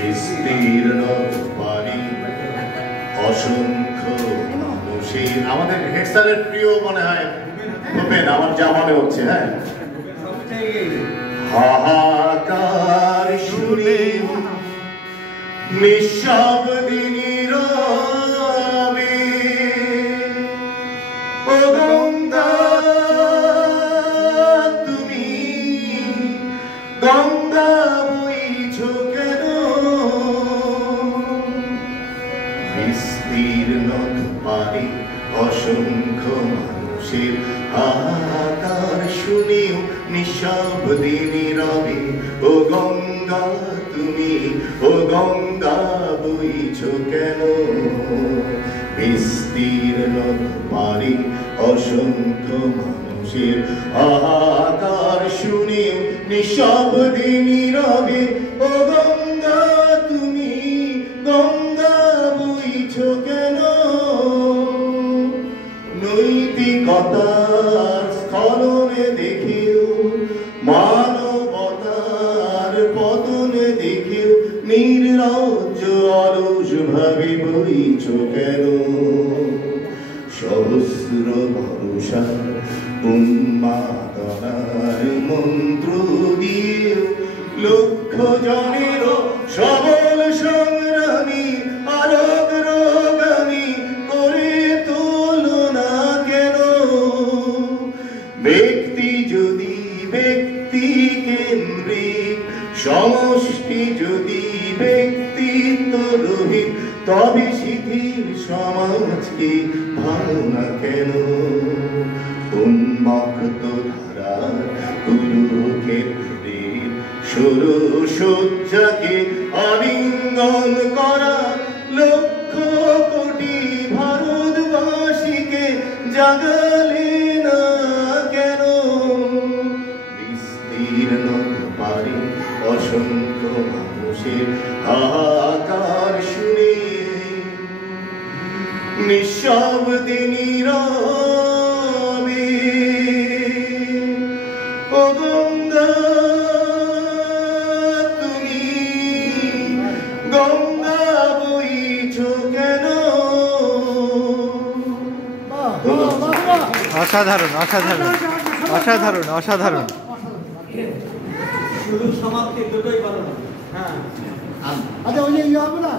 বিস্তীর্ণ বাড়ি অসংখ্য মানুষের। আমাদের হেড স্যারের প্রিয় মনে হয় ভূপেন, আমার যা মনে হচ্ছে। হ্যাঁ, হাহাকার শুনে নিঃশব্দে নীরবে ও গঙ্গা তুমি গঙ্গা বইছো কেন? বিস্তীর্ণ পারে অসংখ্য মানুষের হাহাকার শুনেও নিঃশব্দে নীরবে ও গঙ্গা তুমি ও গঙ্গা বইছো কেন? বিস্তীর্ণ পারে অসংখ্য মানুষের হাহাকার শুনেও নিঃশব্দে নীরবে ও গঙ্গা তুমি গঙ্গা বইছো কেন? নৈতিকতার স্খলনে দেখেও মানবতার পতনে দেখেও নির্লজ্জ অলস ভাবে বইছো কেন? সহস্র ভরসা উন্মাদনার মন্ত্র দিয়ে লক্ষ জনেরও সবল সংগ্রামী আলোক রোগামী করে তোলো না কেন? ব্যক্তি যদি ব্যক্তি কেন্দ্রিক, সমষ্টি যদি ব্যক্তিত্ব রহিত, তবে শিথিল সমাজকে ভালো না কেন? উন্মুক্ত ধারা কুরুক্ষেত্রের সৌরসজ্জাকে আলিঙ্গন করা লক্ষ কোটি ভারতবাসীকে জাগালে না কেন? বিস্তীর্ণ পারে অসংখ্য মানুষের হাহাকার শুনে নিঃশব্দে নীরবে ও গঙ্গা তুমি গঙ্গা বইছো কেন? অসাধারণ অসাধারণ অসাধারণ অসাধারণ। শুধু সমাপ্তি দুটোই ভালো না। হ্যাঁ, আচ্ছা, ওই যে হবে না।